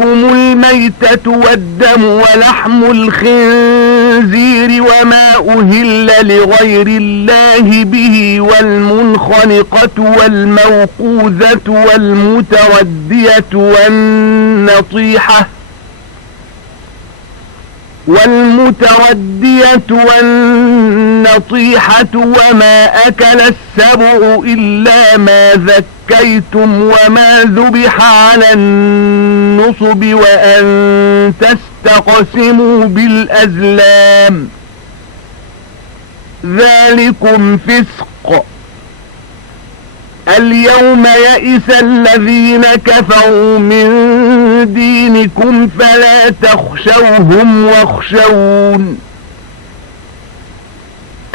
لكم الميتة والدم ولحم الخنزير وما أهل لغير الله به والمنخنقة والموقوذة والمتردية والنطيحة وما أكل السبع إلا ما ذكيتم وما ذبح على النصب وأن تستقسموا بالأزلام ذلكم فسق. اليوم يئس الذين كفروا من دينكم فلا تخشوهم واخشون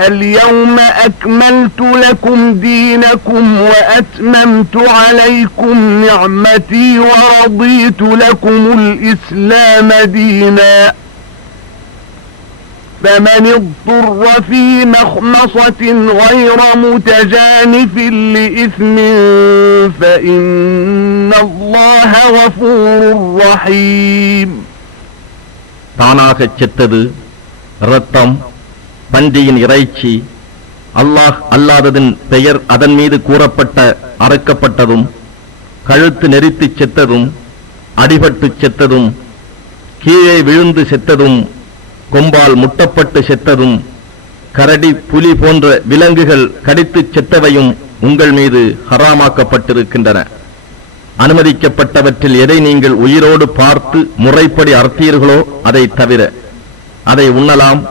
اليوم أكملت لكم دينكم وأتممت عليكم نعمتي ورضيت لكم الإسلام دينا فمن اضطر في مخمصة غير متجانف لإثم فإن الله غفور رحيم. தானாகச் செத்தது இரத்தம் பன்றியின் இறைச்சி அல்லாஹ் அல்லாததின் பெயர் அதன் மீது கூறப்பட்ட அறுக்கப்பட்டதும் கழுத்து நெரித்துச் செத்ததும் அடிபட்டுச் செத்ததும் கீழே விழுந்து செத்ததும் கொம்பால் முட்டப்பட்டு செத்ததும் கரடி புலி போன்ற விலங்குகள் கடித்துச் செத்தவையும் உங்கள் மீது ஹராமாக்கப்பட்டிருக்கின்றன. அனுமதிக்கப்பட்டவற்றில் எதை நீங்கள் உயிரோடு பார்த்து முறைப்படி அறுத்தீர்களோ அதை தவிர அதை உண்ணலாம்.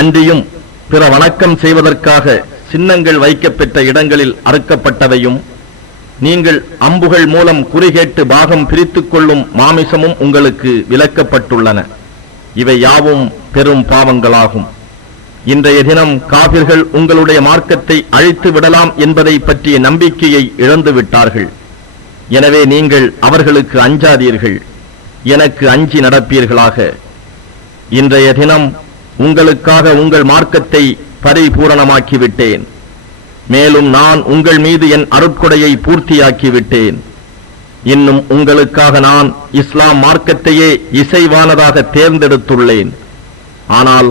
அன்றியும் பிற வணக்கம் செய்வதற்காக சின்னங்கள் வைக்கப்பெற்ற இடங்களில் அறுக்கப்பட்டவையும் நீங்கள் அம்புகள் மூலம் குறிகேட்டு பாகம் பிரித்துக் கொள்ளும் மாமிசமும் உங்களுக்கு விலக்கப்பட்டுள்ளன. இவை யாவும் பெரும் பாவங்களாகும். இன்றைய தினம் காபிர்கள் உங்களுடைய மார்க்கத்தை அழித்து விடலாம் என்பதை பற்றிய நம்பிக்கையை இழந்து விட்டார்கள். எனவே நீங்கள் அவர்களுக்கு அஞ்சாதீர்கள், எனக்கு அஞ்சி நடப்பீர்களாக. இன்றைய தினம் உங்களுக்காக உங்கள் மார்க்கத்தை பரிபூரணமாக்கிவிட்டேன். மேலும் நான் உங்கள் மீது என் அருட்கொடையை பூர்த்தியாக்கிவிட்டேன். இன்னும் உங்களுக்காக நான் இஸ்லாம் மார்க்கத்தையே இசைவானதாக தேர்ந்தெடுத்துள்ளேன். ஆனால்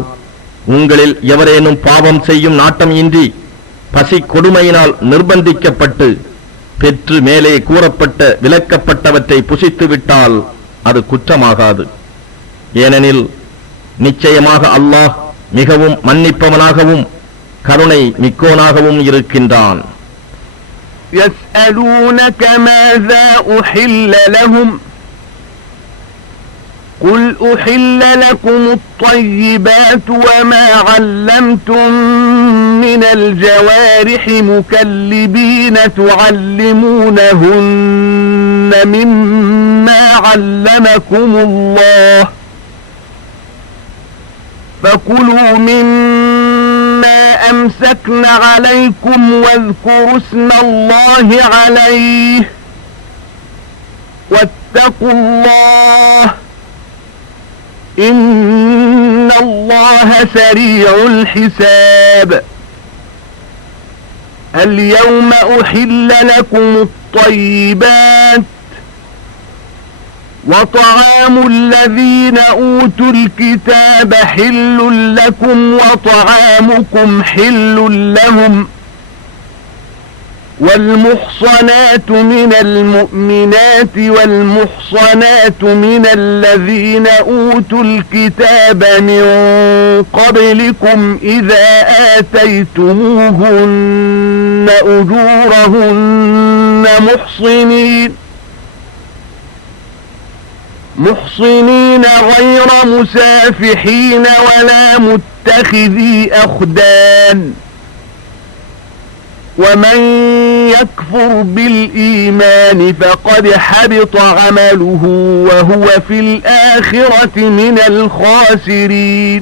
உங்களில் எவரேனும் பாவம் செய்யும் நாட்டம் இன்றி பசி கொடுமையினால் நிர்பந்திக்கப்பட்டு பெற்று மேலே கூறப்பட்ட விலக்கப்பட்டவற்றை புசித்துவிட்டால் அது குற்றமாகாது. ஏனெனில் நிச்சயமாக அல்லாஹ் மிகவும் மன்னிப்பவனாகவும் கருணை மிக்கோனாகவும் இருக்கின்றான். يسألونك ماذا أحل لهم قل أحل لكم الطيبات وما علمتم من الجوارح مكلبين تعلمونهن مما علمكم الله فكلوا مما أمسكن عليكم واذكروا اسم الله عليه واتقوا الله إن الله سريع الحساب. اليوم أحل لكم الطيبات وطعام الذين أوتوا الكتاب حل لكم وطعامكم حل لهم والمحصنات من المؤمنات والمحصنات من الذين أوتوا الكتاب من قبلكم إذا آتيتموهن أجورهن محصنين غير مسافحين ولا متخذي أخدان ومن يكفر بالإيمان فقد حبط عمله وهو في الآخرة من الخاسرين.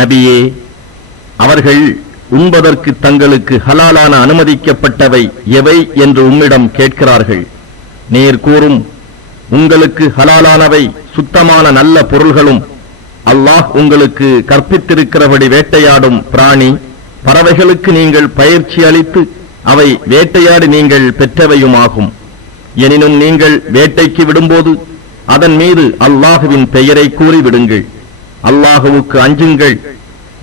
நபியே, அவர்கள் உண்பதற்கு தங்களுக்கு ஹலாலான அனுமதிக்கப்பட்டவை எவை என்று உம்மிடம் கேட்கிறார்கள். நீர் கூறும், உங்களுக்கு ஹலாலானவை சுத்தமான நல்ல பொருள்களும் அல்லாஹ் உங்களுக்கு கற்பித்திருக்கிறபடி வேட்டையாடும் பிராணி பறவைகளுக்கு நீங்கள் பயிற்சி அளித்து அவை வேட்டையாடி நீங்கள் பெற்றவையுமாகும். எனினும் நீங்கள் வேட்டைக்கு விடும்போது அதன் மீது அல்லாஹுவின் பெயரை கூறிவிடுங்கள். அல்லாஹுவுக்கு அஞ்சுங்கள்.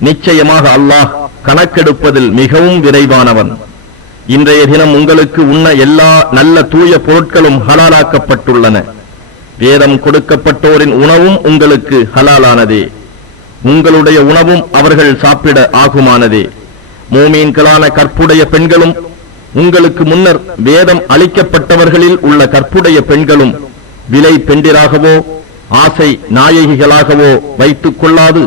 நிச்சயமாக அல்லாஹ் கணக்கெடுப்பதில் மிகவும் விரைவானவன். இன்றைய தினம் உங்களுக்கு உண்ண எல்லா நல்ல தூய பொருட்களும் ஹலாலாக்கப்பட்டுள்ளன. வேதம் கொடுக்கப்பட்டோரின் உணவும் உங்களுக்கு ஹலாலானதே. உங்களுடைய உணவும் அவர்கள் சாப்பிட ஆகுமானதே. மூமீன்களான கற்புடைய பெண்களும் உங்களுக்கு முன்னர் வேதம் அளிக்கப்பட்டவர்களில் உள்ள கற்புடைய பெண்களும் விலை பெண்டிராகவோ ஆசை நாயகிகளாகவோ வைத்துக் கொள்ளாது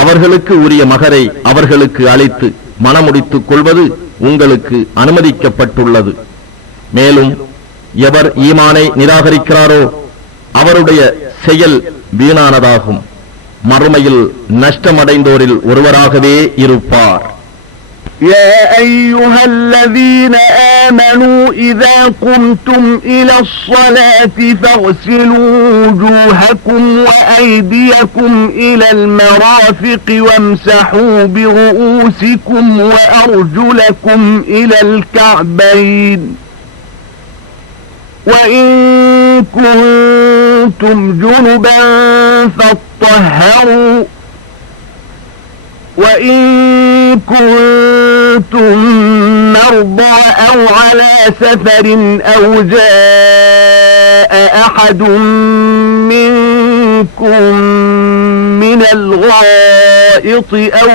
அவர்களுக்கு உரிய மகரை அவர்களுக்கு அளித்து மணமுடித்துக் கொள்வது உங்களுக்கு அனுமதிக்கப்பட்டுள்ளது. மேலும் எவர் ஈமானை நிராகரிக்கிறாரோ அவருடைய செயல் வீணானதாகும். மறுமையில் நஷ்டமடைந்தோரில் ஒருவராகவே இருப்பார். يا أيها الذين آمنوا إذا قمتم إلى الصلاة فاغسلوا وجوهكم وأيديكم إلى المرافق وامسحوا برؤوسكم وأرجلكم إلى الكعبين وإن كنتم جنبا فاطهروا وإن كنتم مرضى أو على سفر أو جاء أحد منكم من الغائط أو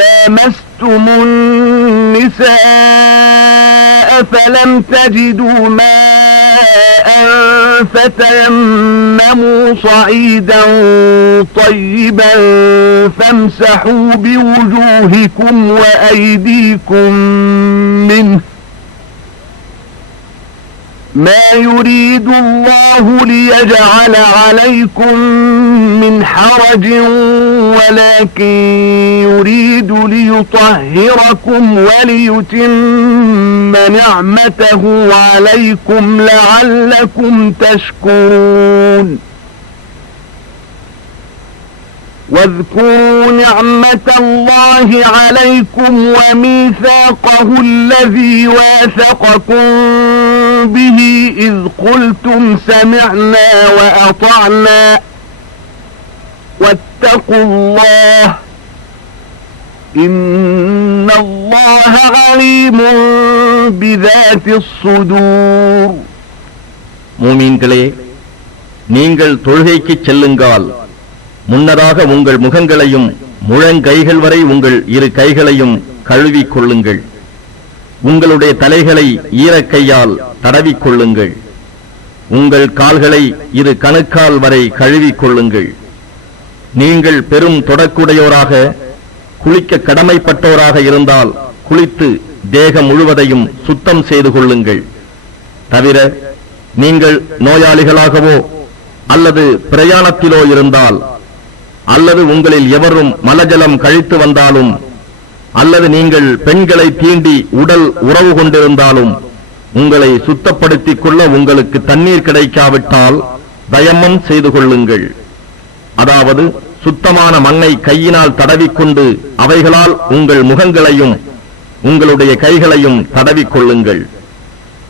لامستم النساء فلم تجدوا ماء فتيمموا صعيدا طيبا فامسحوا بوجوهكم وأيديكم منه ما يريد الله ليجعل عليكم من حرج ولكن يريد ليطهركم وليتم نعمته عليكم لعلكم تشكرون واذكروا نعمة الله عليكم وميثاقه الذي واثقكم به إذ قلتم سمعنا وأطعنا واتقوا الله إن الله عليم بذات الصدور. மூமீன்களே, நீங்கள் தொழுகைக்கு செல்லுங்கள். முன்னதாக உங்கள் முகங்களையும் முழங்கைகள் வரை உங்கள் இரு கைகளையும் கழுவிக் கொள்ளுங்கள். உங்களுடைய தலைகளை ஈரக்கையால் தடவிக் கொள்ளுங்கள். உங்கள் கால்களை இரு கணுக்கால் வரை கழுவிக் கொள்ளுங்கள். நீங்கள் பெரும் தொடக்குடையோராக குளிக்க கடமைப்பட்டோராக இருந்தால் குளித்து தேகம் முழுவதையும் சுத்தம் செய்து கொள்ளுங்கள். தவிர நீங்கள் நோயாளிகளாகவோ அல்லது பிரயாணத்திலோ இருந்தால், அல்லது உங்களில் எவரும் மலஜலம் கழித்து வந்தாலும், அல்லது நீங்கள் பெண்களை தீண்டி உடல் உறவு கொண்டிருந்தாலும் உங்களை சுத்தப்படுத்திக் கொள்ள உங்களுக்கு தண்ணீர் கிடைக்காவிட்டால் தயமம் செய்து கொள்ளுங்கள். அதாவது சுத்தமான மண்ணை கையினால் தடவிக்கொண்டு அவைகளால் உங்கள் முகங்களையும் உங்களுடைய கைகளையும் தடவிக்கொள்ளுங்கள்.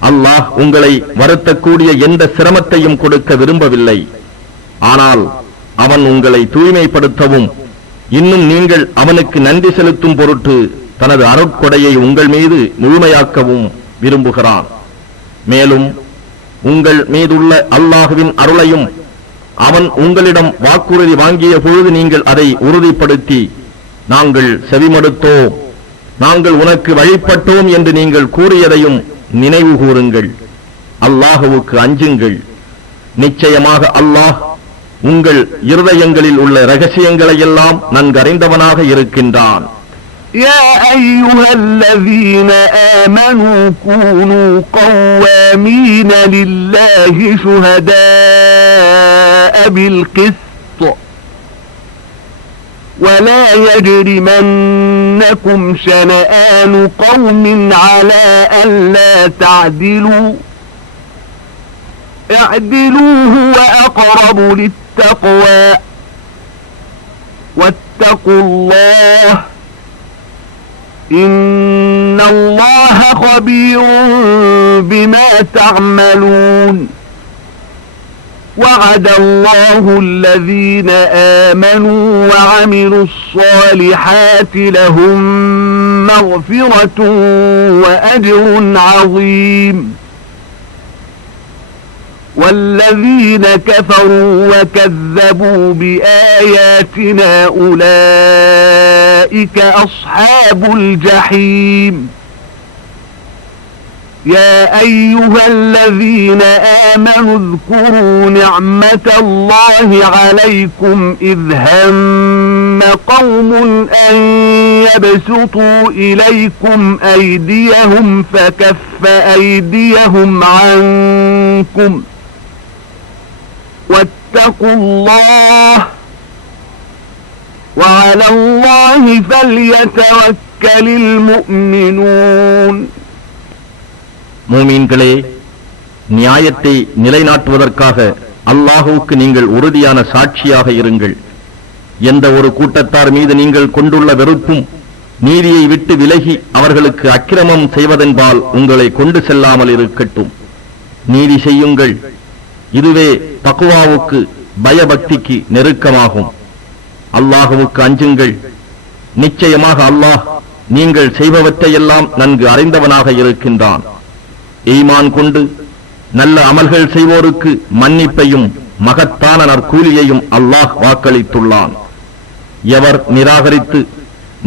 அல்லாஹ் உங்களை வருத்தக்கூடிய எந்த சிரமத்தையும் கொடுக்க விரும்பவில்லை. ஆனால் அவன் உங்களை தூய்மைப்படுத்தவும் இன்னும் நீங்கள் அவனுக்கு நன்றி செலுத்தும் பொருட்டு தனது அருட்கொடையை உங்கள் மீது முழுமையாக்கவும் விரும்புகிறான். மேலும் உங்கள் மீதுள்ள அல்லாஹுவின் அருளையும் அவன் உங்களிடம் வாக்குறுதி வாங்கிய பொழுது நீங்கள் அதை உறுதிப்படுத்தி, நாங்கள் செவிமடுத்தோம், நாங்கள் உனக்கு வழிபட்டோம் என்று நீங்கள் கூறியதையும் நினைவு கூறுங்கள். அல்லாஹுவுக்கு அஞ்சுங்கள். நிச்சயமாக அல்லாஹ் உங்கள் இருதயங்களில் உள்ள ரகசியங்களை எல்லாம் நன்கறிந்தவனாக இருக்கின்றான். يا أيها الذين آمنوا كونوا قوامين لله شهداء بالقسط ولا يجرمنكم شنآن قوم على ألا تعدلوا اعدلوا هو أقرب للتقوى واتقوا الله إن الله خبير بما تعملون وعد الله الذين آمنوا وعملوا الصالحات لهم مغفرة وأجر عظيم والذين كفروا وكذبوا بآياتنا أولئك أصحاب الجحيم يا أيها الذين آمنوا اذكروا نعمة الله عليكم إذ هم قوم أن يبسطوا إليكم أيديهم فكف أيديهم عنكم واتقوا الله وعلى الله فليتوكل المؤمنون மூமீன்களே, நியாயத்தை நிலைநாட்டுவதற்காக அல்லாஹுவுக்கு நீங்கள் உறுதியான சாட்சியாக இருங்கள். எந்த ஒரு கூட்டத்தார் மீது நீங்கள் கொண்டுள்ள வெறுப்பும் நீதியை விட்டு விலகி அவர்களுக்கு அக்கிரமம் செய்வதென்பால் உங்களை கொண்டு செல்லாமல் இருக்கட்டும். நீதி செய்யுங்கள். இதுவே தக்வாவுக்கு பயபக்திக்கு நெருக்கமாகும். அல்லாஹுவுக்கு அஞ்சுங்கள். நிச்சயமாக அல்லாஹ் நீங்கள் செய்பவற்றையெல்லாம் நன்கு அறிந்தவனாக இருக்கின்றான். ஈமான் கொண்டு நல்ல அமல்கள் செய்வோருக்கு மன்னிப்பையும் மகத்தான நற்கூலியையும் அல்லாஹ் வாக்களித்துள்ளான். எவர் நிராகரித்து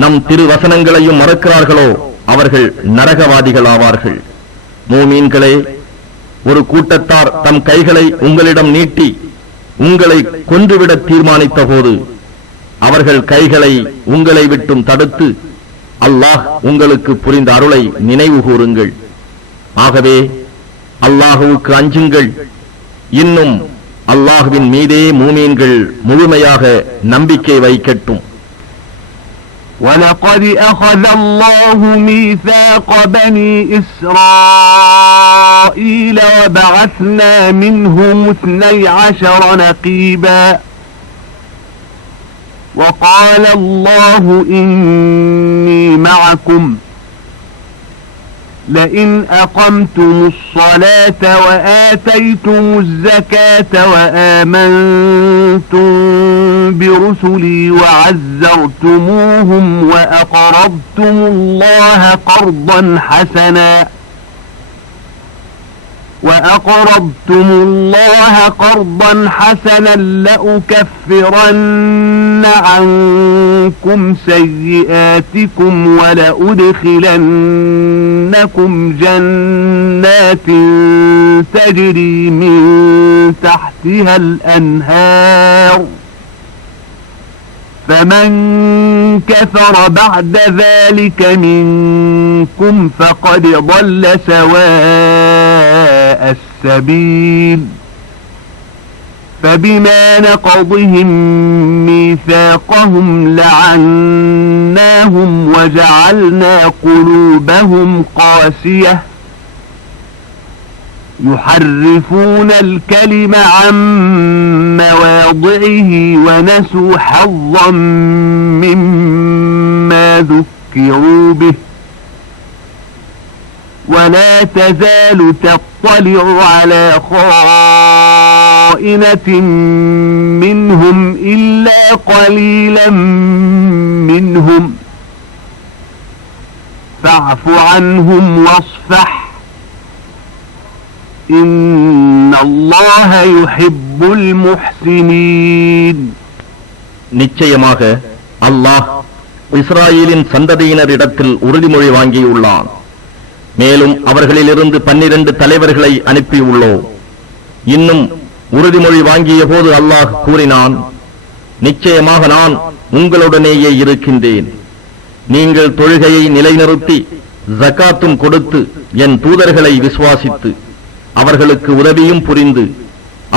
நம் திருவசனங்களையும் மறுக்கிறார்களோ அவர்கள் நரகவாதிகளாவார்கள். மூமீன்களே, ஒரு கூட்டத்தார் தம் கைகளை உங்களிடம் நீட்டி உங்களை கொன்றுவிட தீர்மானித்த போது அவர்கள் கைகளை உங்களை விட்டும் தடுத்து அல்லாஹ் உங்களுக்கு புரிந்த அருளை நினைவு கூறுங்கள். ஆகவே அல்லாஹுவுக்கு அஞ்சுங்கள். இன்னும் அல்லாஹுவின் மீதே மூமீன்கள் முழுமையாக நம்பிக்கை வைக்கட்டும். وَلَقَدْ أَخَذَ اللَّهُ مِيثَاقَ بَنِي إِسْرَائِيلَ وَبَعَثْنَا مِنْهُمُ 12 نَقِيبًا وَقَالَ اللَّهُ إِنِّي مَعَكُمْ لئن أقمتم الصلاة وآتيتم الزكاة وآمنتم برسلي وعزرتموهم وأقرضتم الله قرضا حسنا لأكفرن عنكم سيئاتكم ولأدخلنكم جنات تجري من تحتها الأنهار فمن كفر بعد ذلك منكم فقد ضل سواء السبيل فبما نقضهم ميثاقهم لعناهم وجعلنا قلوبهم قاسية يحرفون الكلم عن مواضعه ونسوا حظا مما ذكروا به ولا تزال تطلع على خائنة منهم إلا قليلا منهم فاعف عنهم واصفح إن الله يحب المحسنين. நிச்சயமாக அல்லாஹ் இஸ்ராயேலின் சந்ததியினரிடத்தில் உறுதிமொழி வாங்கியுள்ளான். மேலும் அவர்களிலிருந்து 12 தலைவர்களை அனுப்பியுள்ளோம். இன்னும் உறுதிமொழி வாங்கிய போது அல்லாஹ் கூறினான், நிச்சயமாக நான் உங்களுடனேயே இருக்கின்றேன். நீங்கள் தொழுகையை நிலைநிறுத்தி ஜகாத்தும் கொடுத்து என் தூதர்களை விசுவாசித்து அவர்களுக்கு உதவியும் புரிந்து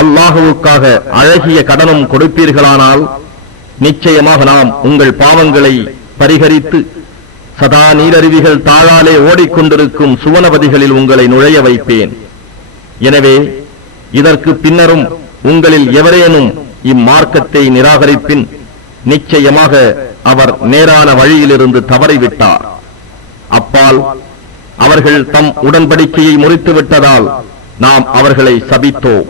அல்லாஹுவுக்காக அழகிய கடனும் கொடுப்பீர்களானால் நிச்சயமாக நாம் உங்கள் பாவங்களை பரிகரித்து சதா நீரருவிகள் தாழாலே ஓடிக்கொண்டிருக்கும் சுவனபதிகளில் உங்களை நுழைய வைப்பேன். எனவே இதற்கு பின்னரும் உங்களில் எவரேனும் இம்மார்க்கத்தை நிராகரிப்பின் நிச்சயமாக அவர் நேரான வழியிலிருந்து தவறிவிட்டார். அப்பால் அவர்கள் தம் உடன்படிக்கையை முறித்துவிட்டதால் நாம் அவர்களை சபித்தோம்.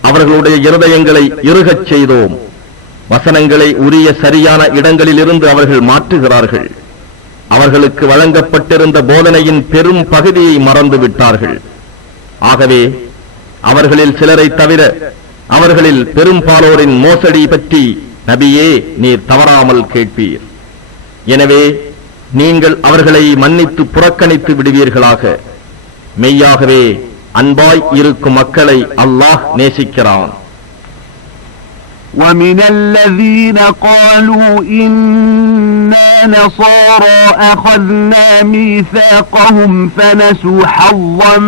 அவர்களுடைய இருதயங்களை இறுகச் செய்தோம். வசனங்களை உரிய சரியான இடங்களிலிருந்து அவர்கள் மாற்றுகிறார்கள். அவர்களுக்கு வழங்கப்பட்டிருந்த போதனையின் பெரும் பகுதியை மறந்து விட்டார்கள். ஆகவே அவர்களில் சிலரை தவிர அவர்களில் பெரும்பாலோரின் மோசடி பற்றி நபியே நீர் தவறாமல் கேட்பீர். எனவே நீங்கள் அவர்களை மன்னித்து புறக்கணித்து விடுவீர்களாக. மெய்யாகவே அன்பாய் இருக்கும் மக்களை அல்லாஹ் நேசிக்கிறான். وَمِنَ الَّذِينَ قَالُوا إِنَّا نَصَارَى أَخَذْنَا مِيثَاقَهُمْ فَنَسُوا حَظًّا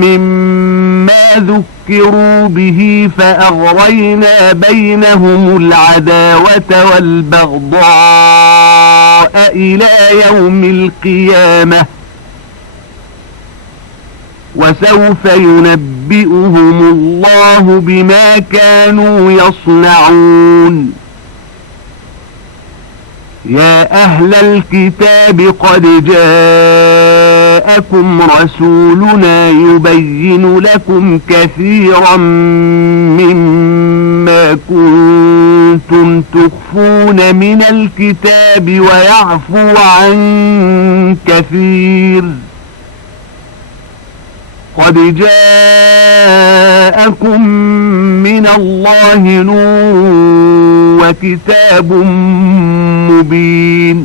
مِّمَّا ذُكِّرُوا بِهِ فَأَغْرَيْنَا بَيْنَهُمُ الْعَدَاوَةَ وَالْبَغْضَاءَ إِلَى يَوْمِ الْقِيَامَةِ وَسَوْفَ يُنَبِّئُهُمُ اللَّهُ بِمَا كَانُوا يَصْنَعُونَ يَا أَهْلَ الْكِتَابِ قَدْ جَاءَكُمْ رَسُولُنَا يُبَيِّنُ لَكُمْ كَثِيرًا مِّمَّا كُنتُمْ تُخْفُونَ مِنَ الْكِتَابِ وَيَعْفُو عَن كَثِيرٍ قد جاءكم من الله نور وكتاب مبين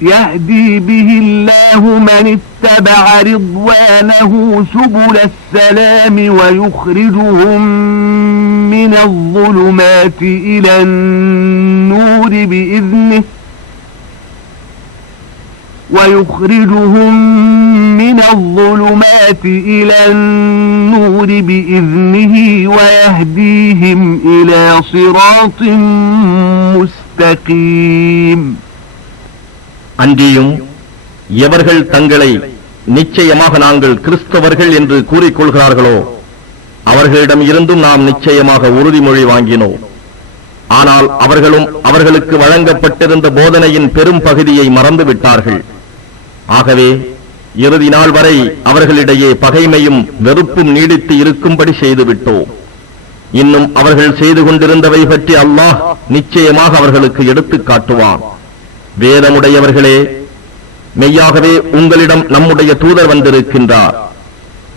يهدي به الله من اتبع رضوانه سبل السلام ويخرجهم من الظلمات إلى النور بإذنه ويهديهم إلى صراط مستقيم. அன்றியும் எவர்கள் தங்களை நிச்சயமாக நாங்கள் கிறிஸ்தவர்கள் என்று கூறிக்கொள்கிறார்களோ அவர்களிடம் இருந்தும் நாம் நிச்சயமாக உறுதிமொழி வாங்கினோம். ஆனால் அவர்களும் அவர்களுக்கு வழங்கப்பட்டிருந்த போதனையின் பெரும் பகுதியை மறந்துவிட்டார்கள். ஆகவே இறுதி நாள் வரை அவர்களிடையே பகைமையும் வெறுப்பும் நீடித்து இருக்கும்படி செய்துவிட்டோம். இன்னும் அவர்கள் செய்து கொண்டிருந்தவை பற்றி அல்லாஹ் நிச்சயமாக அவர்களுக்கு எடுத்துக் காட்டுவான். வேதமுடையவர்களே, மெய்யாகவே உங்களிடம் நம்முடைய தூதர் வந்திருக்கின்றார்.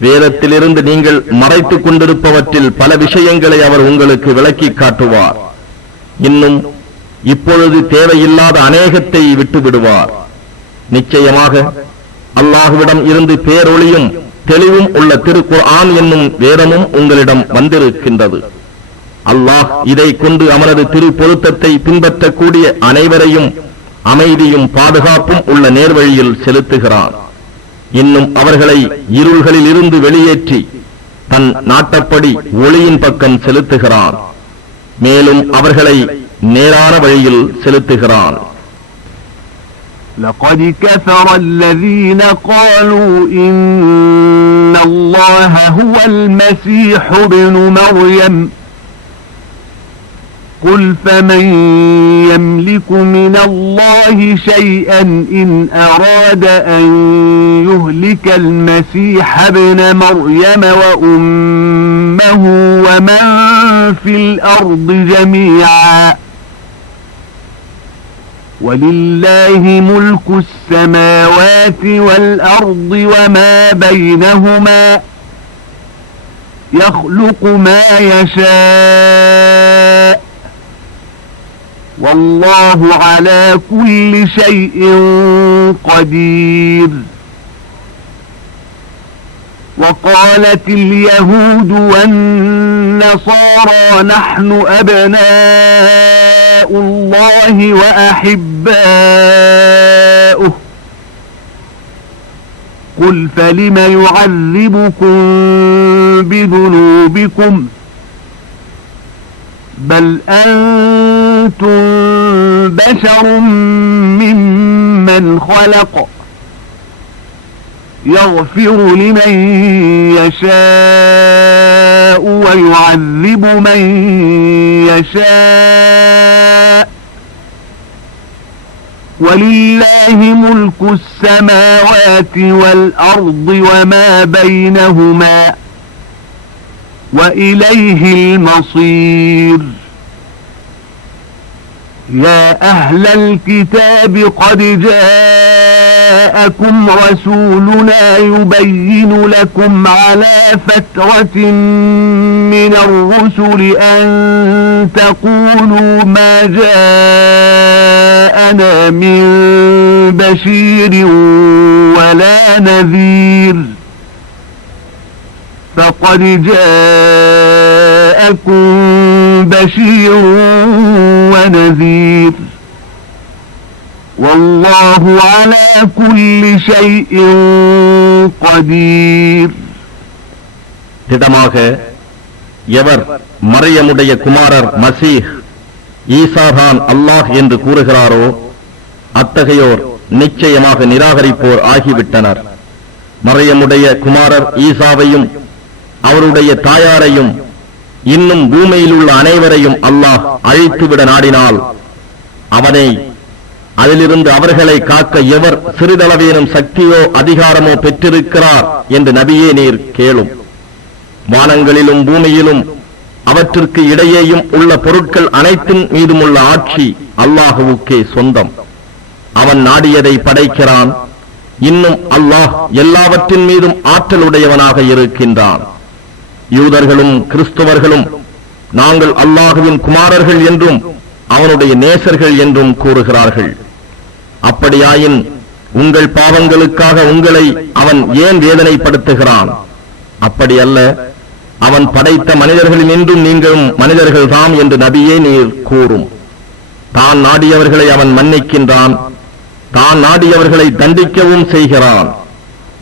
வேதத்திலிருந்து நீங்கள் மறைத்துக் கொண்டிருப்பவற்றில் பல விஷயங்களை அவர் உங்களுக்கு விளக்கிக் காட்டுவார். இன்னும் இப்பொழுது தேவையில்லாத அநேகத்தை விட்டு விடுவார். நிச்சயமாக அல்லாஹ்விடம் இருந்து பேரொளியும் தெளிவும் உள்ள திருக்குர்ஆன் என்னும் வேதமும் உங்களிடம் வந்திருக்கின்றது. அல்லாஹ் இதை கொண்டு அவனது திருப்பொருத்தத்தை பின்பற்றக்கூடிய அனைவரையும் அமைதியும் பாதுகாப்பும் உள்ள நேர்வழியில் செலுத்துகிறான். இன்னும் அவர்களை இருள்களில் இருந்து வெளியேற்றி தன் நாட்டப்படி ஒளியின் பக்கம் செலுத்துகிறான். மேலும் அவர்களை நேரான வழியில் செலுத்துகிறான். لقد كفر الذين قالوا إن الله هو المسيح ابن مريم قل فمن يملك من الله شيئا إن أراد أن يهلك المسيح ابن مريم وأمه ومن في الأرض جميعا ولله ملك السماوات والأرض وما بينهما يخلق ما يشاء والله على كل شيء قدير. وقالت اليهود والنصارى نحن أبناء الله وأحباؤه قل فلم يعذبكم بذنوبكم بل أنتم بشر ممن خلق يغفر لمن يشاء ويعذب من يشاء ولله ملك السماوات والأرض وما بينهما وإليه المصير يا أهل الكتاب قد جاءكم رسولنا يبين لكم على فترة من الرسل أن تقولوا ما جاءنا من بشير ولا نذير فقد جاءكم بشير ونذير والله على كل شيء قدير. திடமாக எவர் மரியமுடைய குமாரர் மசீஹ் ஈசாதான் அல்லாஹ் என்று கூறுகிறாரோ அத்தகையோர் நிச்சயமாக நிராகரிப்போர் ஆகிவிட்டனர். மரியமுடைய குமாரர் ஈசாவையும் அவருடைய தாயாரையும் இன்னும் பூமியில் உள்ள அனைவரையும் அல்லாஹ் அழித்துவிட நாடினால் அவனை அதிலிருந்து அவர்களை காக்க எவர் சிறிதளவேனும் சக்தியோ அதிகாரமோ பெற்றிருக்கிறார் என்று நபியே நீர் கேளும். வானங்களிலும் பூமியிலும் அவற்றிற்கு இடையேயும் உள்ள பொருட்கள் அனைத்தின் மீதும் உள்ள ஆட்சி அல்லாஹுவுக்கே சொந்தம். அவன் நாடியதை படைக்கிறான். இன்னும் அல்லாஹ் எல்லாவற்றின் மீதும் ஆற்றலுடையவனாக இருக்கின்றான். யூதர்களும் கிறிஸ்தவர்களும் நாங்கள் அல்லாஹுவின் குமாரர்கள் என்றும் அவனுடைய நேசர்கள் என்றும் கூறுகிறார்கள். அப்படியாயின் உங்கள் பாவங்களுக்காக உங்களை அவன் ஏன் வேதனைப்படுத்துகிறான்? அப்படி அல்ல, அவன் படைத்த மனிதர்களில் நின்றும் நீங்களும் மனிதர்கள்தாம் என்று நபியே நீர் கூறும். தான் நாடியவர்களை அவன் மன்னிக்கின்றான், தான் நாடியவர்களை தண்டிக்கவும் செய்கிறான்.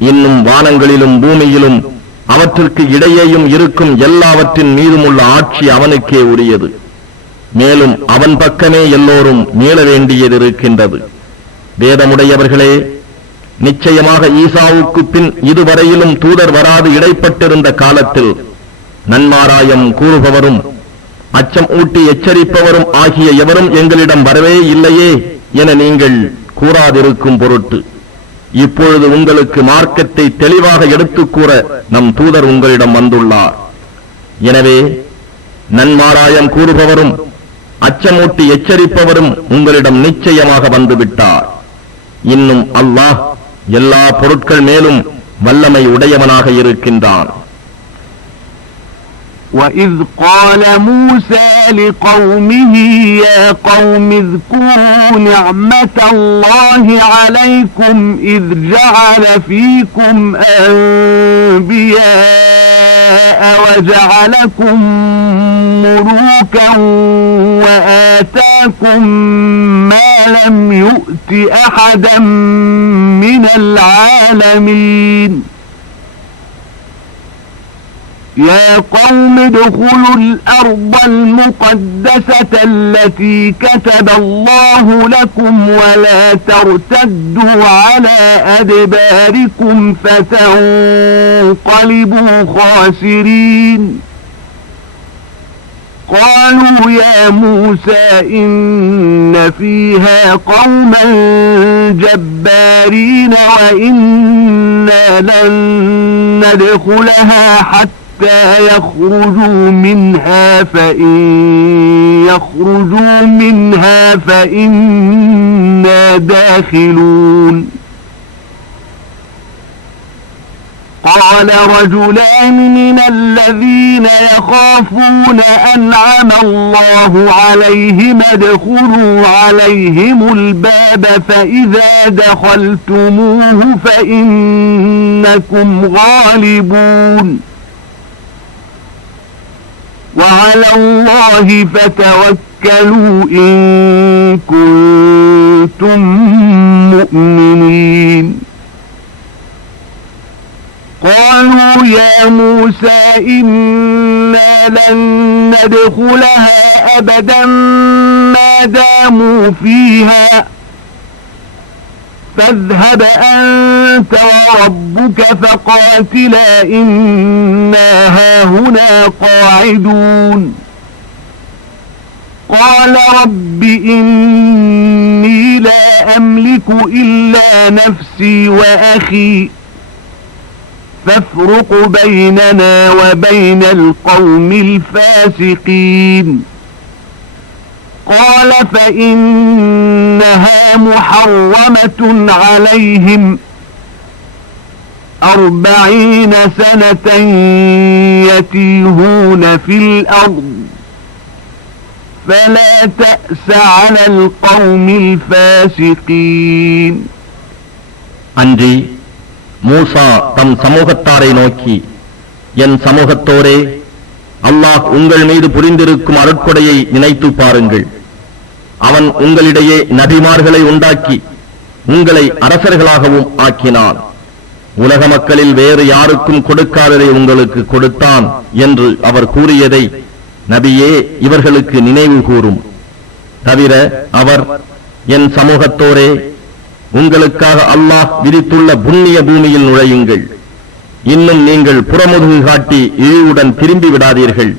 இன்னும் வானங்களிலும் பூமியிலும் அவற்றிற்கு இடையேயும் இருக்கும் எல்லாவற்றின் மீதும் உள்ள ஆட்சி அவனுக்கே உரியது. மேலும் அவன் பக்கமே எல்லோரும் மீள வேண்டியதிருக்கின்றது. வேதமுடையவர்களே, நிச்சயமாக ஈசாவுக்கு பின் இதுவரையிலும் தூதர் வராது இடைப்பட்டிருந்த காலத்தில் நன்மாராயம் கூறுபவரும் அச்சம் ஊட்டி எச்சரிப்பவரும் ஆகிய எவரும் எங்களிடம் வரவே இல்லையே என நீங்கள் கூறாதிருக்கும் பொருட்டு இப்பொழுது உங்களுக்கு மார்க்கத்தை தெளிவாக எடுத்துக் கூற நம் தூதர் உங்களிடம் வந்துள்ளார். எனவே நன்மாராயம் கூறுபவரும் அச்சமூட்டி எச்சரிப்பவரும் உங்களிடம் நிச்சயமாக வந்துவிட்டார். இன்னும் அல்லாஹ் எல்லா பொருட்கள் மேலும் வல்லமை உடையவனாக இருக்கின்றான். وَإِذْ قَالَ مُوسَى لِقَوْمِهِ يَا قَوْمِ اذْكُرُوا نِعْمَةَ اللَّهِ عَلَيْكُمْ إِذْ جَعَلَ فِيكُمْ أَنْبِيَاءَ وَجَعَلَكُمْ مُلُوكًا وَآتَاكُمْ مَا لَمْ يُؤْتِ أَحَدًا مِنَ الْعَالَمِينَ يا قوم ادخلوا الأرض المقدسة التي كتب الله لكم ولا ترتدوا على أدباركم فتنقلبوا خاسرين قالوا يا موسى إن فيها قوما جبارين وإنا لن ندخلها حتى يخرجوا منها فإنا داخلون قال رجلان من الذين يخافون أنعم الله عليهم ادخلوا عليهم الباب فإذا دخلتموه فإنكم غالبون وعلى الله فتوكلوا إن كنتم مؤمنين قالوا يا موسى إنا لن ندخلها أبدا ما داموا فيها فاذهب أنت وربك فقاتلا إنا هاهنا قاعدون قال رب إني لا أملك إلا نفسي وأخي فافرق بيننا وبين القوم الفاسقين قال فإنها محرمة عليهم 40 سنة يتيهون في الأرض فلا تأس على القوم الفاسقين அன்றி மூசா தம் சமூகத்தாரை நோக்கி, என் சமூகத்தோரே, அல்லாஹ் உங்கள் மீது புரிந்திருக்கும் அருட்கொடையை நினைத்து பாருங்கள். அவன் உங்களிடையே நபிமார்களை உண்டாக்கி உங்களை அரசர்களாகவும் ஆக்கினான். உலக மக்களில் வேறு யாருக்கும் கொடுக்காததை உங்களுக்கு கொடுத்தான் என்று அவர் கூறியதை நபியே இவர்களுக்கு நினைவு கூறும். தவிர அவர், என் சமூகத்தோரே, உங்களுக்காக அல்லாஹ் விதித்துள்ள புண்ணிய பூமியில் நுழையுங்கள். இன்னும் நீங்கள் புறமுதுகு காட்டி இழிவுடன் திரும்பி விடாதீர்கள்.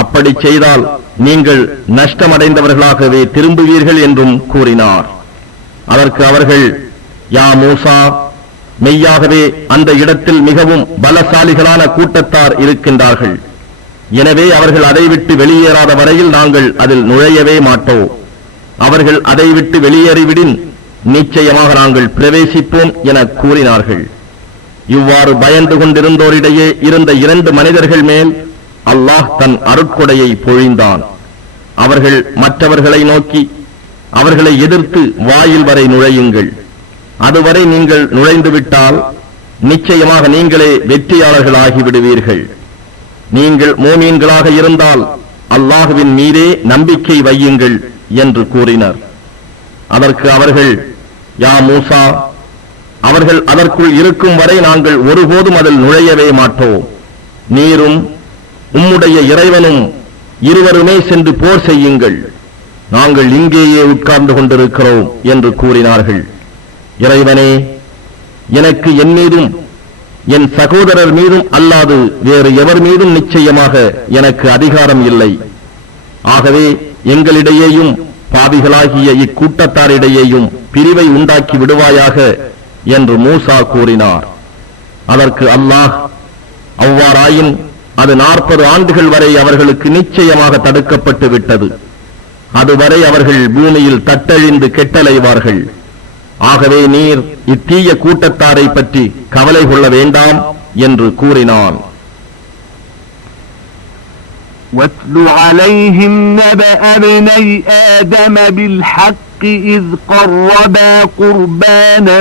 அப்படி செய்தால் நீங்கள் நஷ்டமடைந்தவர்களாகவே திரும்புவீர்கள் என்றும் கூறினார். அதற்கு அவர்கள், யா மூசா, மெய்யாகவே அந்த இடத்தில் மிகவும் பலசாலிகளான கூட்டத்தார் இருக்கின்றார்கள். எனவே அவர்கள் அதை விட்டு வெளியேறாத வரையில் நாங்கள் அதில் நுழையவே மாட்டோம். அவர்கள் அதை விட்டு வெளியேறிவிடின் நிச்சயமாக நாங்கள் பிரவேசிப்போம் என கூறினார்கள். இவ்வாறு பயந்து கொண்டிருந்தோரிடையே இருந்த 2 மனிதர்கள் மேல் அல்லாஹ் தன் அருட்கொடையை பொழிந்தான். அவர்கள் மற்றவர்களை நோக்கி, அவர்களை எதிர்த்து வாயில் வரை நுழையுங்கள். அதுவரை நீங்கள் நுழைந்துவிட்டால் நிச்சயமாக நீங்களே வெற்றியாளர்களாகிவிடுவீர்கள். நீங்கள் மோமீன்களாக இருந்தால் அல்லாஹுவின் மீதே நம்பிக்கை வையுங்கள் என்று கூறினர். அதற்கு அவர்கள், யா மூசா, அவர்கள் அதற்குள் இருக்கும் வரை நாங்கள் ஒருபோதும் அதில் நுழையவே மாட்டோம். நீரும் உம்முடைய இறைவனும் இருவருமே சென்று போர் செய்யுங்கள். நாங்கள் இங்கேயே உட்கார்ந்து கொண்டிருக்கிறோம் என்று கூறினார்கள். இறைவனே, எனக்கு என் மீதும் என் சகோதரர் மீதும் அல்லாது வேறு எவர் மீதும் நிச்சயமாக எனக்கு அதிகாரம் இல்லை. ஆகவே எங்களிடையேயும் பாவிகளாகிய இக்கூட்டத்தாரிடையேயும் பிரிவை உண்டாக்கி விடுவாயாக என்று மூசா கூறினார். அதற்கு அல்லாஹ், அவ்வாறாயின் அது 40 ஆண்டுகள் வரை அவர்களுக்கு நிச்சயமாக தடுக்கப்பட்டு விட்டது. அதுவரை அவர்கள் பூமியில் தட்டழிந்து கெட்டலைவார்கள். ஆகவே நீர் இத்தீய கூட்டத்தாரை பற்றி கவலை கொள்ள வேண்டாம் என்று கூறினான். واتل عليهم نبأ ابني آدم بالحق إذ قربا قربانا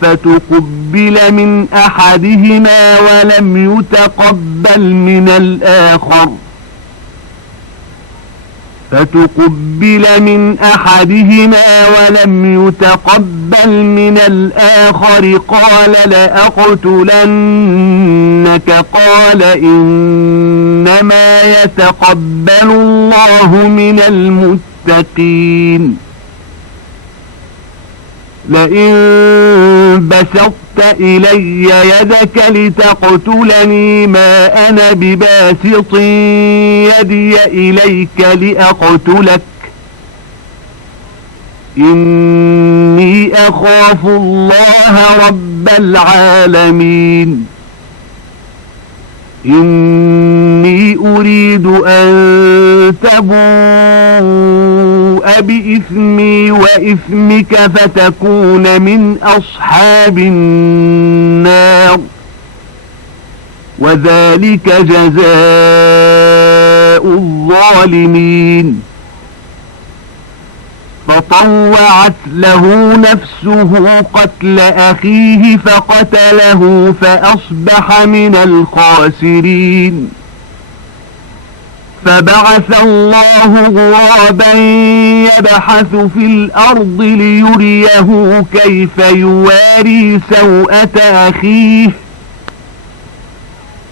فتقبل من أحدهما ولم يتقبل من الآخر قال لأقتلنك قال إنما يتقبل الله من المتقين لئن بسطت إلي يدك لتقتلني ما أنا بباسط يدي إليك لأقتلك إني أخاف الله رب العالمين إني أريد أن تبوء بإثمي وإثمك فتكون من أصحاب النار وذلك جزاء الظالمين فطوعت له نفسه قتل أخيه فقتله فأصبح من الخاسرين فبعث الله غرابا يبحث في الأرض ليريه كيف يواري سوءة أخيه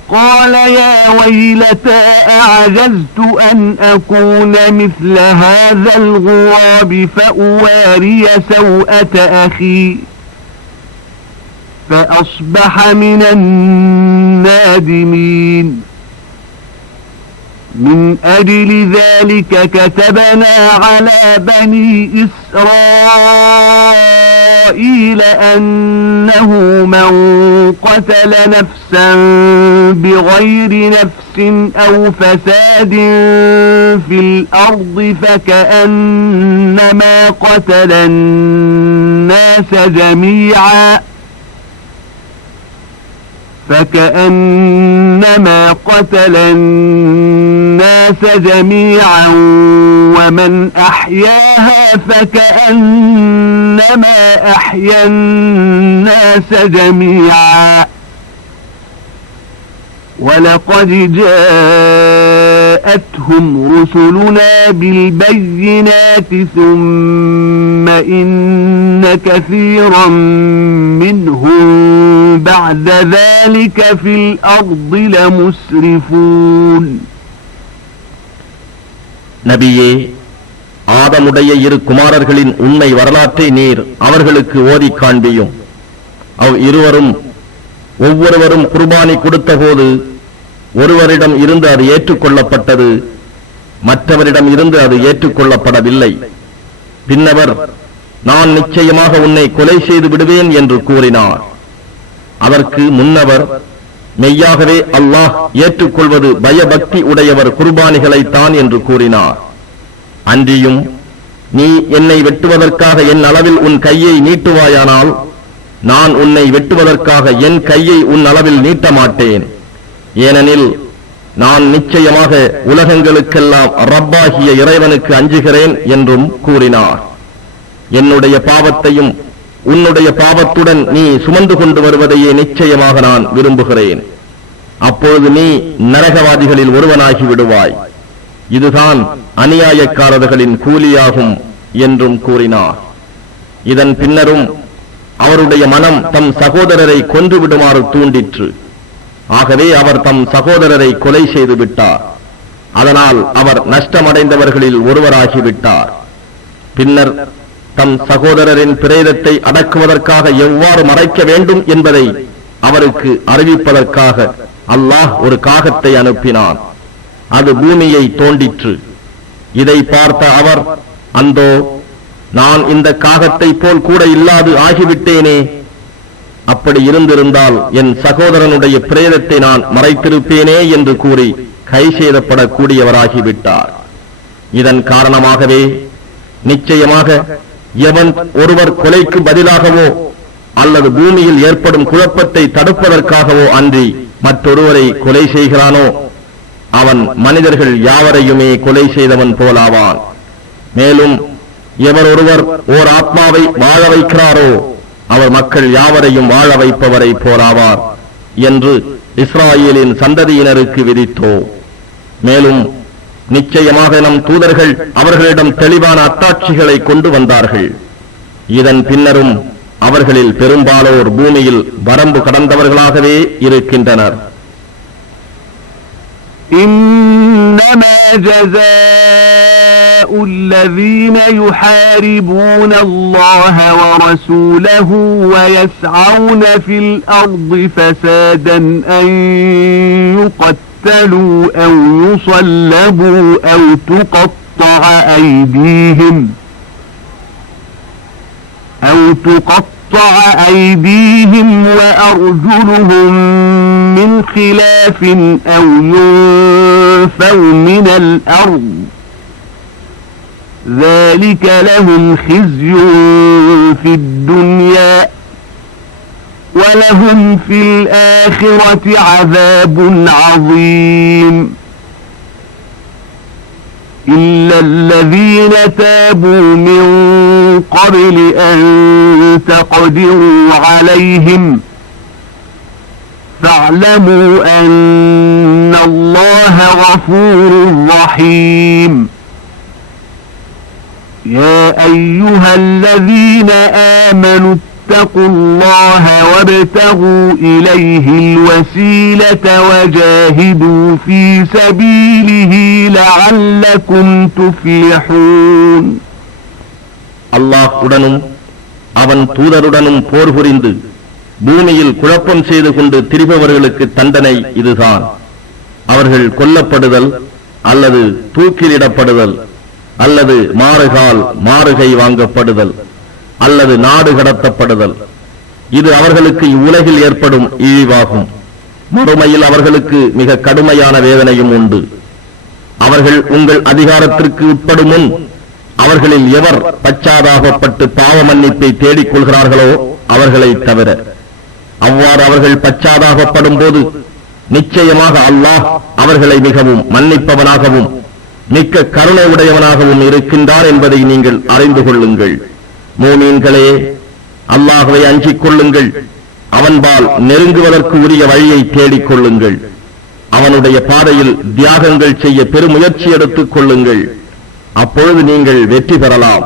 قال يا ويلتى أعجزت أن أكون مثل هذا الغراب فأواري سوءة أخي فأصبح من النادمين من أجل ذلك كتبنا على بني إسرائيل أنه من قتل نفسا بغير نفس أو فساد في الأرض فكأنما قتل الناس جميعا ومن أحياها فكأنما أحيا الناس جميعا ولقد جاءتهم رسلنا بالبينات ثم إن كثيرا منهم بعد ذلك في الأرض لمسرفون. நபியே, ஆதமுடைய இரு குமாரர்களின் உண்மை வரலாற்றை நீர் அவர்களுக்கு ஓதி காண்பியும். இருவரும் ஒவ்வொருவரும் குர்பானி கொடுத்த போது ஒருவரிடம் இருந்து அது ஏற்றுக்கொள்ளப்பட்டது, மற்றவரிடம் இருந்து அது ஏற்றுக்கொள்ளப்படவில்லை. பின்னவர், நான் நிச்சயமாக உன்னை கொலை செய்து விடுவேன் என்று கூறினார். அதற்கு முன்னவர், மெய்யாகவே அல்லாஹ் ஏற்றுக்கொள்வது பயபக்தி உடையவர் குர்பானிகளைத்தான் என்று கூறினார். அன்றியும், நீ என்னை வெட்டுவதற்காக என் அளவில் உன் கையை நீட்டுவாயானால் நான் உன்னை வெட்டுவதற்காக என் கையை உன் அளவில் நீட்ட மாட்டேன். ஏனெனில் நான் நிச்சயமாக உலகங்களுக்கெல்லாம் ரப்பாகிய இறைவனுக்கு அஞ்சுகிறேன் என்றும் கூறினார். என்னுடைய பாவத்தையும் உன்னுடைய பாவத்துடன் நீ சுமந்து கொண்டு வருவதையே நிச்சயமாக நான் விரும்புகிறேன். அப்பொழுது நீ நரகவாதிகளில் ஒருவனாகி விடுவாய். இதுதான் அநியாயக்காரர்களின் கூலியாகும் என்றும் கூறினார். இதன் பின்னரும் அவருடைய மனம் தம் சகோதரரை கொன்று விடுமாறு தூண்டிற்று. ஆகவே அவர் தம் சகோதரரை கொலை செய்து விட்டார். அதனால் அவர் நஷ்டமடைந்தவர்களில் ஒருவராகிவிட்டார். பின்னர் தம் சகோதரரின் பிரேதத்தை அடக்குவதற்காக எவ்வாறு மறைக்க வேண்டும் என்பதை அவருக்கு அறிவிப்பதற்காக அல்லாஹ் ஒரு காகத்தை அனுப்பினான். அது பூமியை தோண்டிற்று. இதை பார்த்த அவர், அந்தோ நான் இந்த காகத்தை போல் கூட இல்லாது ஆகிவிட்டேனே, அப்படி இருந்திருந்தால் என் சகோதரனுடைய பிரேதத்தை நான் மறைத்திருப்பேனே என்று கூறி கைசேதப்படக்கூடியவராகிவிட்டார். இதன் காரணமாகவே நிச்சயமாக எவன் ஒருவர் கொலைக்கு பதிலாகவோ அல்லது பூமியில் ஏற்படும் குழப்பத்தை தடுப்பதற்காகவோ அன்றி மற்றொருவரை கொலை செய்கிறானோ அவன் மனிதர்கள் யாவரையுமே கொலை செய்தவன் போலாவான். மேலும் எவர் ஒருவர் ஓர் ஆத்மாவை வாழ வைக்கிறாரோ அவர் மக்கள் யாவரையும் வாழ வைப்பவரை போலாவார் என்று இஸ்ராயேலின் சந்ததியினருக்கு விதித்தோ. மேலும் நிச்சயமாக நம் தூதர்கள் அவர்களிடம் தெளிவான அத்தாட்சிகளை கொண்டு வந்தார்கள். இதன் பின்னரும் அவர்களில் பெரும்பாலோர் பூமியில் வரம்பு கடந்தவர்களாகவே இருக்கின்றனர். إنما جزاء الذين يحاربون الله ورسوله ويسعون في الأرض فسادا أن يقتلوا أو يصلبوا أو تقطع أيديهم وأرجلهم من خلاف أو ينفوا من الأرض ذلك لهم خزي في الدنيا ولهم في الآخرة عذاب عظيم إلا الذين تابوا من قبل أن تقدروا عليهم فاعلموا أن الله غفور رحيم. يا أيها الذين آمنوا اتقوا الله وابتغوا إليه الوسيلة وجاهدوا في سبيله لعلكم تفلحون. அல்லாஹ் உடனும் அவன் தூதருடனும் போர் புரிந்து பூமியில் குழப்பம் செய்து கொண்டு திரிபவர்களுக்கு தண்டனை இதுதான். அவர்கள் கொல்லப்படுதல் அல்லது தூக்கிலிடப்படுதல், அல்லது மாறுகால் மாறுகை வாங்கப்படுதல், அல்லது நாடு கடத்தப்படுதல். இது அவர்களுக்கு இவ்வுலகில் ஏற்படும் இழிவாகும். மறுமையில் அவர்களுக்கு மிக கடுமையான வேதனையும் உண்டு. அவர்கள் உங்கள் அதிகாரத்திற்கு உட்படும் முன் அவர்களில் எவர் பச்சாதாபப்பட்டு பாவ மன்னிப்பை தேடிக் கொள்கிறார்களோ அவர்களை தவிர, அவ்வாறு அவர்கள் பச்சாதாபப்படும் போது நிச்சயமாக அல்லாஹ் அவர்களை மிகவும் மன்னிப்பவனாகவும் மிக்க கருணை உடையவனாகவும் இருக்கின்றார் என்பதை நீங்கள் அறிந்து கொள்ளுங்கள். மூமீன்களே, அல்லாஹ்வை அஞ்சிக் கொள்ளுங்கள். அவன்பால் நெருங்குவதற்கு உரிய வழியை தேடிக் கொள்ளுங்கள். அவனுடைய பாதையில் தியாகங்கள் செய்ய பெருமுயற்சி எடுத்துக் கொள்ளுங்கள். அப்பொழுது நீங்கள் வெற்றி பெறலாம்.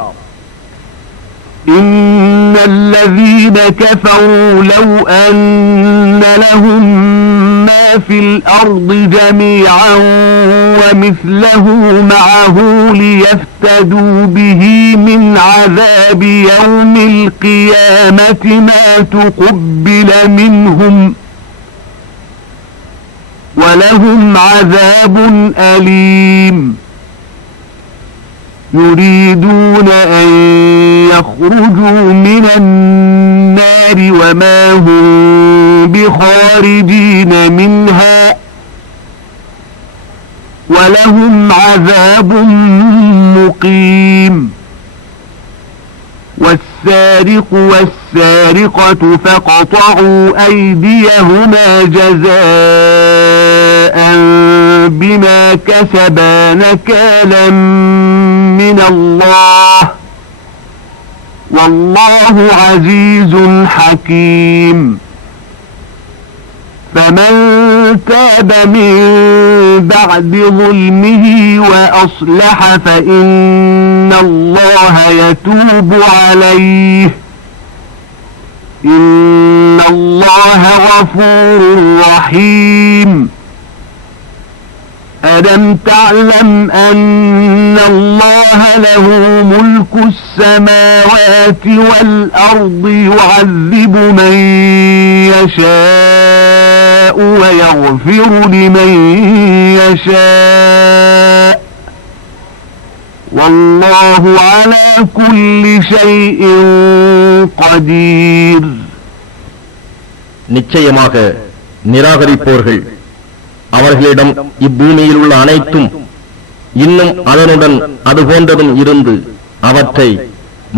إن الذين كفروا لو أن لهم ما في الأرض جميعا ومثله معه ليفتدوا به من عذاب يوم القيامة ما تقبل منهم ولهم عذاب أليم يريدون أن يخرجوا من النار وما هم بخارجين منها ولهم عذاب مقيم والسارق والسارقة فاقطعوا أيديهما جزاء بما كسبا نكالا من الله والله عزيز حكيم فمن تاب من بعد ظلمه وأصلح فإن الله يتوب عليه إن الله غفور رحيم ألم تعلم أن الله له ملك السماوات والأرض يعذب من يشاء ويغفر لمن يشاء والله على كل شيء قدير. நிச்சயமாக நிராகரிப்போர்கள் அவர்களிடம் இப்பூமியில் உள்ள அனைத்தும் இன்னும் அதனுடன் அதுபோன்றதும் இருந்து அவற்றை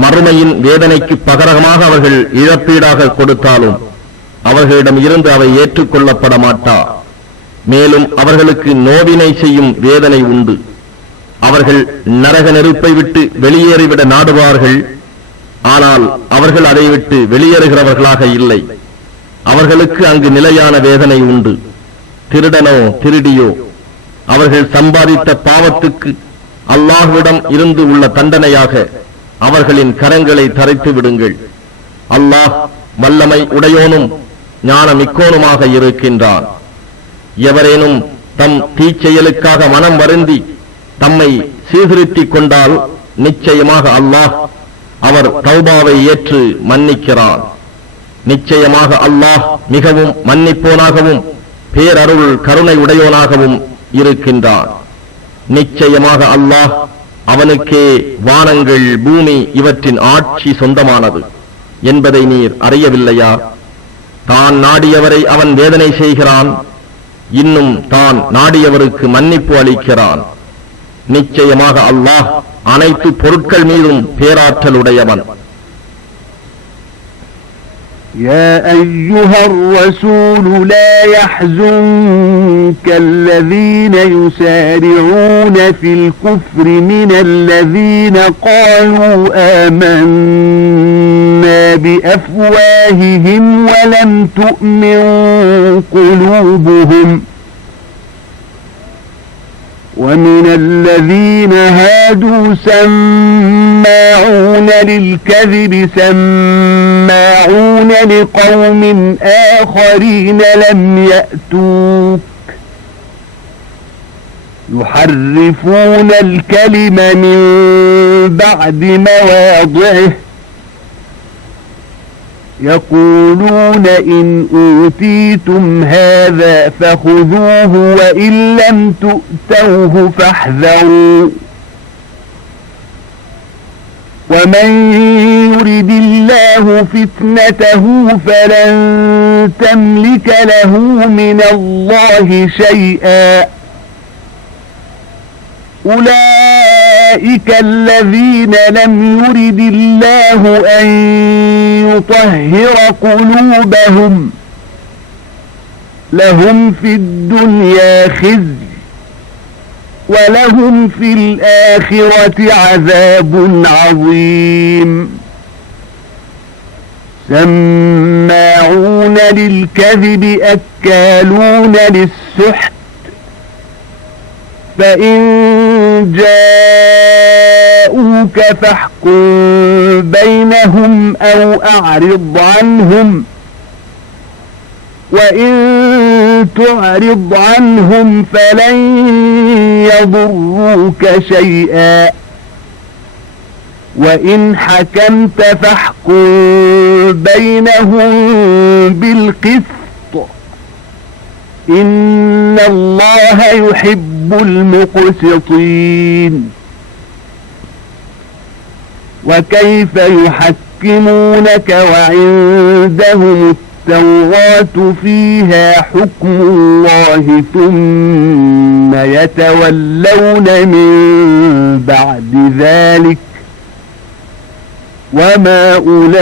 மறுமையின் வேதனைக்கு பகரமாக அவர்கள் இழப்பீடாக கொடுத்தாலும் அவர்களிடம் இருந்து அவை ஏற்றுக்கொள்ளப்பட மாட்டா. மேலும் அவர்களுக்கு நோவினை செய்யும் வேதனை உண்டு. அவர்கள் நரக நெருப்பை விட்டு வெளியேறிவிட நாடுவார்கள். ஆனால் அவர்கள் அதை விட்டு வெளியேறுகிறவர்களாக இல்லை. அவர்களுக்கு அங்கு நிலையான வேதனை உண்டு. திருடனோ திருடியோ அவர்கள் சம்பாதித்த பாவத்துக்கு அல்லாஹ்விடம் இருந்து உள்ள தண்டனையாக அவர்களின் கரங்களை தரைத்து விடுங்கள். அல்லாஹ் வல்லமை உடையோனும் ஞானமிக்கோனுமாக இருக்கின்றான். எவரேனும் தம் தீச்செயலுக்காக மனம் வருந்தி தம்மை சீர்திருத்திக் கொண்டால் நிச்சயமாக அல்லாஹ் அவர் தௌபாவை ஏற்று மன்னிக்கிறான். நிச்சயமாக அல்லாஹ் மிகவும் மன்னிப்போனாகவும் பேரருள் கருணை உடையோனாகவும் இருக்கின்றான். நிச்சயமாக அல்லாஹ் அவனுக்கே வானங்கள் பூமி இவற்றின் ஆட்சி சொந்தமானது என்பதை நீர் அறியவில்லையா? தான் நாடியவரை அவன் வேதனை செய்கிறான், இன்னும் தான் நாடியவருக்கு மன்னிப்பு அளிக்கிறான். நிச்சயமாக அல்லாஹ் அனைத்து பொருட்கள் மீதும் பேராற்றலுடையவன். يا أيها الرسول لا يحزنك الذين يسارعون في الكفر من الذين قالوا آمنا بأفواههم ولم تؤمن قلوبهم ومن الذين هادوا سماعون للكذب سماعون لقوم آخرين لم يأتوك يحرفون الكلم من بعد مواضعه يقولون إن أوتيتم هذا فخذوه وإن لم تؤتوه فاحذروا ومن يرد الله فتنته فلن تملك له من الله شيئا أولئك الذين لم يرد الله أن يطهر قلوبهم لهم في الدنيا خزي ولهم في الآخرة عذاب عظيم سماعون للكذب أكالون للسحت فإن جاءوك فاحكم بينهم أو أعرض عنهم وإن تعرض عنهم فلن يضروك شيئا وإن حكمت فاحكم بينهم بالقسط إن الله يحب المقسطين وكيف يحكمونك وعندهم التوراة فيها حكم الله ثم يتولون من بعد ذلك وما أولئك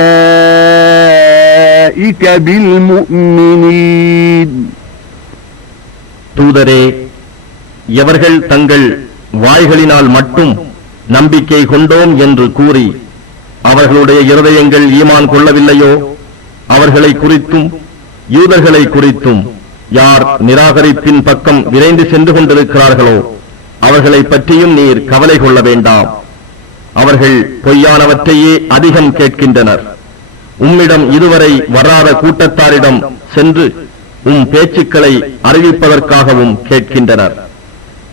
بالمؤمنين தூதரே, எவர்கள் தங்கள் வாய்களினால் மட்டும் நம்பிக்கை கொண்டோம் என்று கூறி அவர்களுடைய இருதயங்கள் ஈமான் கொள்ளவில்லையோ அவர்களை குறித்தும் யூதர்களை குறித்தும் யார் நிராகரிப்பின் பக்கம் விரைந்து சென்று கொண்டிருக்கிறார்களோ அவர்களை பற்றியும் நீர் கவலை கொள்ள வேண்டாம். அவர்கள் பொய்யானவற்றையே அதிகம் கேட்கின்றனர். உம்மிடம் இதுவரை வராத கூட்டத்தாரிடம் சென்று பேச்சுக்களை அறிவிப்பதற்காகவும் கேட்கின்றனர்.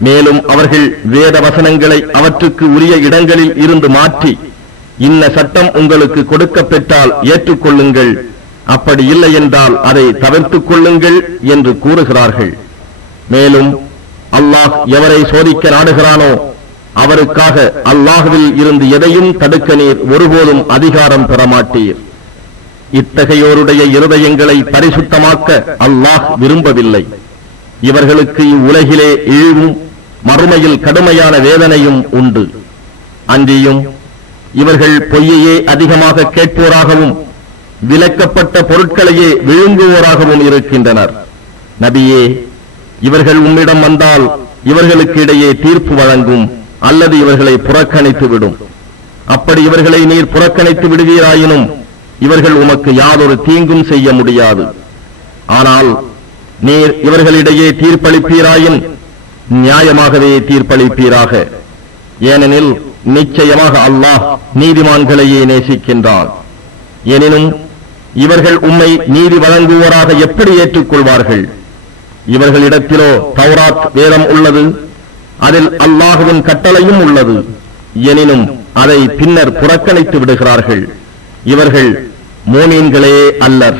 மேலும் அவர்கள் வேத வசனங்களை அவற்றுக்கு உரிய இடங்களில் இருந்து மாற்றி இன்ன சட்டம் உங்களுக்கு கொடுக்கப்பெற்றால் ஏற்றுக்கொள்ளுங்கள், அப்படி இல்லை என்றால் அதை தவிர்த்துக் கொள்ளுங்கள் என்று கூறுகிறார்கள். மேலும் அல்லாஹ் எவரை சோதிக்க நாடுகிறானோ அவருக்காக அல்லாஹ்வில் இருந்து எதையும் தடுக்க நீர் ஒருபோதும் அதிகாரம் பெறமாட்டீர். இத்தகையோருடைய இருதயங்களை பரிசுத்தமாக்க அல்லாஹ் விரும்பவில்லை. இவர்களுக்கு இவ்வுலகிலே இழிவும் மறுமையில் கடுமையான வேதனையும் உண்டு. அன்றியும் இவர்கள் பொய்யையே அதிகமாக கேட்போராகவும் விலக்கப்பட்ட பொருட்களையே விழுங்குவோராகவும் இருக்கின்றனர். நபியே, இவர்கள் உம்மிடம் வந்தால் இவர்களுக்கு இடையே தீர்ப்பு வழங்கும் அல்லது இவர்களை புறக்கணித்து விடும். அப்படி இவர்களை நீர் புறக்கணித்து விடுவீராயினும் இவர்கள் உமக்கு யாதொரு தீங்கும் செய்ய முடியாது. ஆனால் நீர் இவர்களிடையே தீர்ப்பளிப்பீராயின் நியாயமாகவே தீர்ப்பளிப்பீராக. ஏனெனில் நிச்சயமாக அல்லாஹ் நீதிமான்களையே நேசிக்கின்றான். எனினும் இவர்கள் உம்மை நீதி வழங்குவோராக எப்படி ஏற்றுக்கொள்வார்கள்? இவர்களிடத்திலோ தௌராத் வேதம் உள்ளது, அதில் அல்லாஹுவின் கட்டளையும் உள்ளது. எனினும் அதை பின்னர் புறக்கணித்து விடுகிறார்கள். இவர்கள் மோமீன்களே அல்லர்.